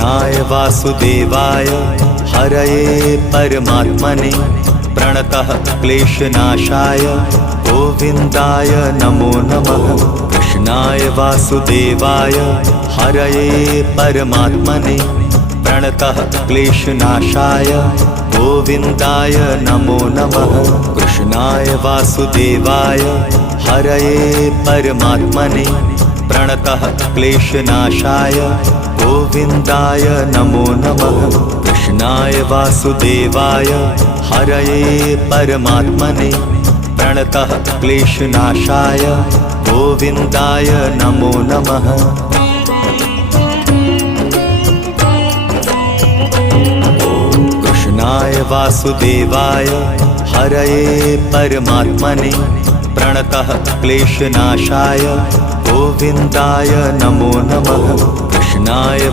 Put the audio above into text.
कृष्णाय वासुदेवाय हरये परमात्मने प्रणतः क्लेशनाशाय गोविन्दाय नमो नमः। कृष्णाय वासुदेवाय हरये परमात्मने प्रणतः क्लेशनाशाय गोविन्दाय नमो नमः। कृष्णाय वासुदेवाय हरये परमात्मने प्रणतः क्लेशनाशाय गोविन्दाय नमो नमः। कृष्णाय वासुदेवाय हरये परमात्मने प्रणतः क्लेशनाशाय गोविन्दाय नमो नमः। कृष्णाय वासुदेवाय हरये परमात्मने प्रणतः क्लेशनाशाय गोविन्दाय नमो नमः। कृष्णाय